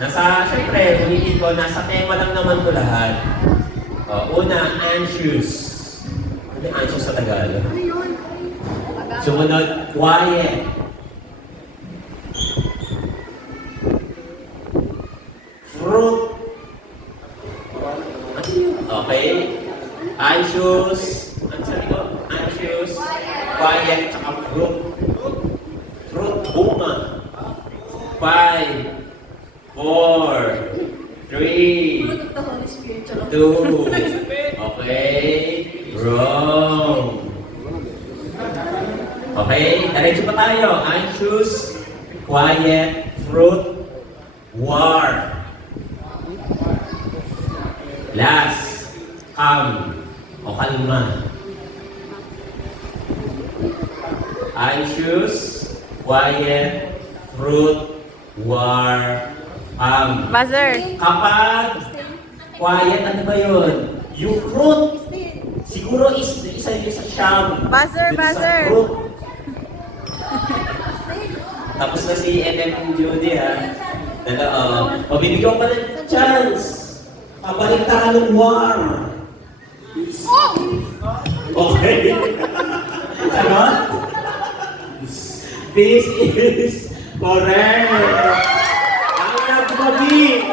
Siyempre, ulitin ko, nasa tema lang naman ko lahat. Una, anxious. Ano yung anxious sa Tagalog? Sumunod, quiet. Fruit. Okay. Anxious. Ano sabi ko? Anxious, quiet, tsaka fruit. Fruit, bunga. 5, 4, 3, Fruit of the Holy Spirit. 2. Okay. Wrong. Okay. Diretso pa tayo. Anxious, quiet, fruit, war. Last. Calm. O kalma. Anxious, quiet, fruit, war, Buzzer. Kapag quiet, ano ba yun? Yung fruit, siguro isa siyam. Buzzer, Dun sa buzzer. fruit. Tapos na si MM Judy, ha? Mabibigyan ko pa ng chance. Pabalik tayo ng war. Okay. Ano? This is correct. Ang nagbabi.